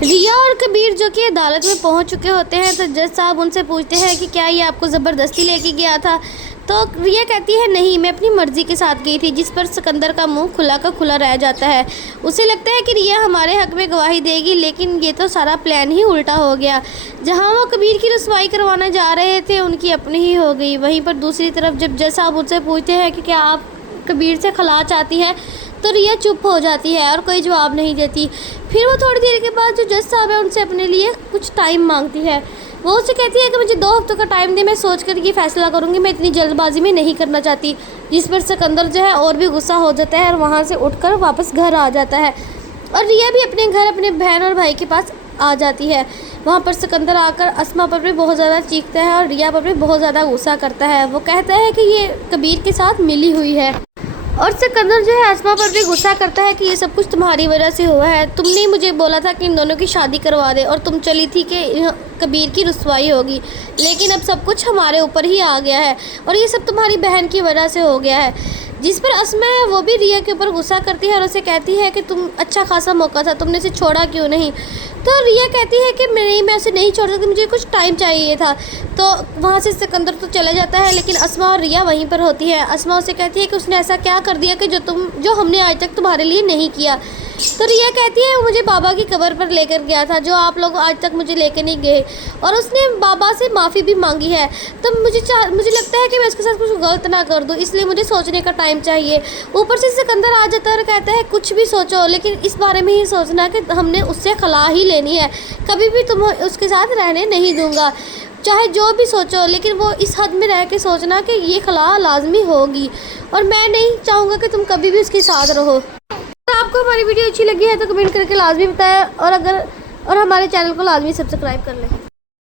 रिया और कबीर जो कि अदालत में पहुंच चुके होते हैं तो जज साहब उनसे पूछते हैं कि क्या ये आपको ज़बरदस्ती लेके गया था। तो रिया कहती है नहीं, मैं अपनी मर्ज़ी के साथ गई थी। जिस पर सिकंदर का मुंह खुला का खुला रह जाता है। उसे लगता है कि रिया हमारे हक में गवाही देगी, लेकिन ये तो सारा प्लान ही उल्टा हो गया। जहाँ वो कबीर की रसवाई करवाने जा रहे थे उनकी अपनी ही हो गई। वहीं पर दूसरी तरफ जब जज साहब उनसे पूछते हैं कि क्या आप कबीर से खला चाहती हैं, तो रिया चुप हो जाती है और कोई जवाब नहीं देती। फिर वो थोड़ी देर के बाद जो जज साहब है उनसे अपने लिए कुछ टाइम मांगती है। वो उससे कहती है कि मुझे 2 हफ्तों का टाइम दे, मैं सोच कर ये फैसला करूँगी, मैं इतनी जल्दबाजी में नहीं करना चाहती। जिस पर सिकंदर जो है और भी गुस्सा हो जाता है और वहाँ से उठकर वापस घर आ जाता है। और रिया भी अपने घर अपने बहन और भाई के पास आ जाती है। वहाँ पर सिकंदर आकर अस्मा पर भी बहुत ज़्यादा चीखता है और रिया पर भी बहुत ज़्यादा गुस्सा करता है। वो कहता है कि ये कबीर के साथ मिली हुई है। और सिकंदर जो है अस्मा पर भी गुस्सा करता है कि ये सब कुछ तुम्हारी वजह से हुआ है। तुमने मुझे बोला था कि इन दोनों की शादी करवा दे और तुम चली थी कि कबीर की रुसवाई होगी, लेकिन अब सब कुछ हमारे ऊपर ही आ गया है और ये सब तुम्हारी बहन की वजह से हो गया है। जिस पर अस्मा है वो भी रिया के ऊपर गुस्सा करती है और उसे कहती है कि तुम अच्छा खासा मौका था, तुमने इसे छोड़ा क्यों नहीं। तो रिया कहती है कि मैं उसे नहीं छोड़ सकती, मुझे कुछ टाइम चाहिए था। तो वहाँ से सिकंदर तो चला जाता है, लेकिन अस्मा और रिया वहीं पर होती है। अस्मा उसे कहती है कि उसने ऐसा क्या कर दिया कि जो हमने आज तक तुम्हारे लिए नहीं किया। तो रिया कहती है वो मुझे बाबा की कब्र पर लेकर गया था, जो आप लोग आज तक मुझे लेकर नहीं गए, और उसने बाबा से माफ़ी भी मांगी है। तो मुझे लगता है कि मैं उसके साथ कुछ गलत ना कर दूं, इसलिए मुझे सोचने का टाइम चाहिए। ऊपर से सिकंदर आ जाता है और कहता है कुछ भी सोचो, लेकिन इस बारे में ही सोचना कि हमने उससे खला ही लेनी है, कभी भी तुम उसके साथ रहने नहीं दूंगा, चाहे जो भी सोचो, लेकिन वो इस हद में रह के सोचना कि ये खला लाजमी होगी और मैं नहीं चाहूँगा कि तुम कभी भी उसके साथ रहो। अगर आपको हमारी वीडियो अच्छी लगी है तो कमेंट करके लाजमी बताएं और हमारे चैनल को लाजमी सब्सक्राइब कर लें।